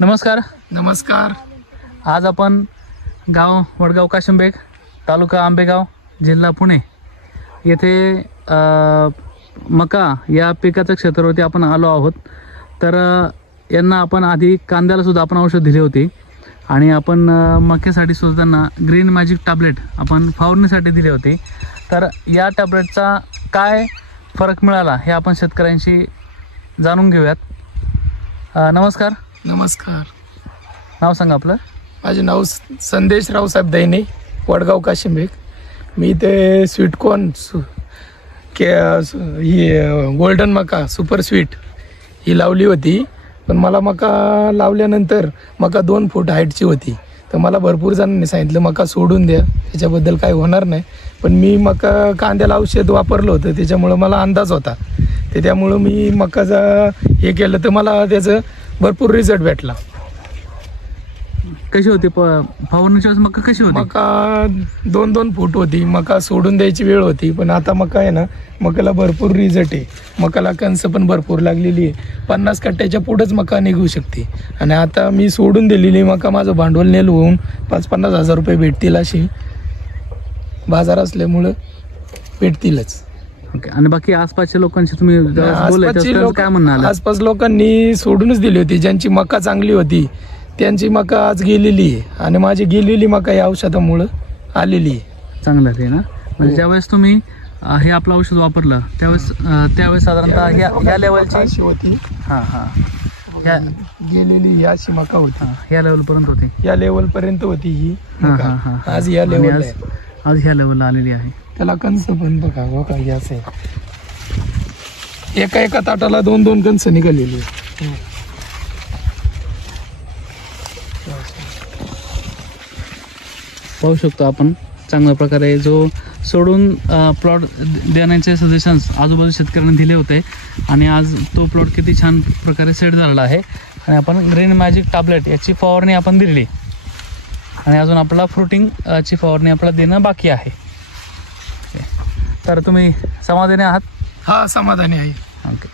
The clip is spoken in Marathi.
नमस्कार. नमस्कार. आज आपण गाव वडगाव काशंबेग, तालुका आंबेगाव, जिल्हा पुणे येथे मका या पिकाच्या क्षेत्रावरती आपण आलो आहोत. तर यांना आपण आधी कांद्याला सुद्धा आपण औषध दिले होते आणि आपण मक्यासाठी सुद्धा त्यांना ग्रीन मॅजिक टॅबलेट आपण फवारणीसाठी दिले होते. तर या टॅबलेटचा काय फरक मिळाला हे आपण शेतकऱ्यांशी जाणून घेऊयात. नमस्कार. नमस्कार. नाव सांगा आपलं. माझे नाव संदेश रावसाहेब दैने, वडगाव काशिंबेग. मी ते स्वीटकॉर्न ही गोल्डन मका सुपर स्वीट ही लावली होती. पण मला मका लावल्यानंतर मका 2 फूट हाईटची होती. तर मला भरपूर जणांनी सांगितलं मका सोडून द्या, याच्याबद्दल काही होणार नाही. पण मी मका कांद्याला औषध वापरलं होतं, त्याच्यामुळं मला अंदाज होता. त्यामुळं मी मकाचा हे केलं तर मला त्याचं भरपूर रिझल्ट भेटला. कशी होती फवारणीच्या वेळेस मका कशी होती? मका 2-2 फूट होती. मका सोडून द्यायची वेळ होती. पण आता मका आहे ना, मकाला भरपूर रिझल्ट आहे. मकाला कणस पण भरपूर लागलेली आहे. 50 कट्ट्याच्या पुढंच मका निघू शकते. आणि आता मी सोडून दिलेली मका माझं भांडवल नेल होऊन 5-50 हजार रुपये भेटतील, अशी बाजार असल्यामुळं भेटतीलच. ओके. आणि बाकी आसपासच्या लोकांशी तुम्ही काय म्हणणार? आसपास लोकांनी सोडूनच दिली होती. ज्यांची मका चांगली होती त्यांची मका आज गेलेली आहे आणि माझी गेलेली मका या औषधामुळं आलेली आहे. चांगलं आहे ना. म्हणजे ज्यावेळेस तुम्ही हे आपलं औषध वापरलं त्यावेळेस साधारणतः या लेवलची होती. गेलेली अशी मका होती. या लेवलपर्यंत होती. या लेवलपर्यंत होती ही मका. आज या लेवल आज ह्या लेवलला आलेली आहे. त्याला कंस पण बघा हे असं आहे. एका ताटाला 2-2 कंस निघालेली. पाहू शकतो आपण चांगल्या प्रकारे जो सोडून प्लॉट देण्याचे सजेशन्स आजूबाजू शेतकऱ्यांनी दिले होते आणि आज तो प्लॉट किती छान प्रकारे सेट झालेला आहे. आणि आपण ग्रीन मॅजिक टॅबलेट याची फवारणी आपण दिलेली आणि अजून आपल्याला फ्रुटिंग ची फवारणी आपल्याला देणं बाकी आहे. तर तुम्ही समाधानी आहात? हा, समाधानी आहे. ओके.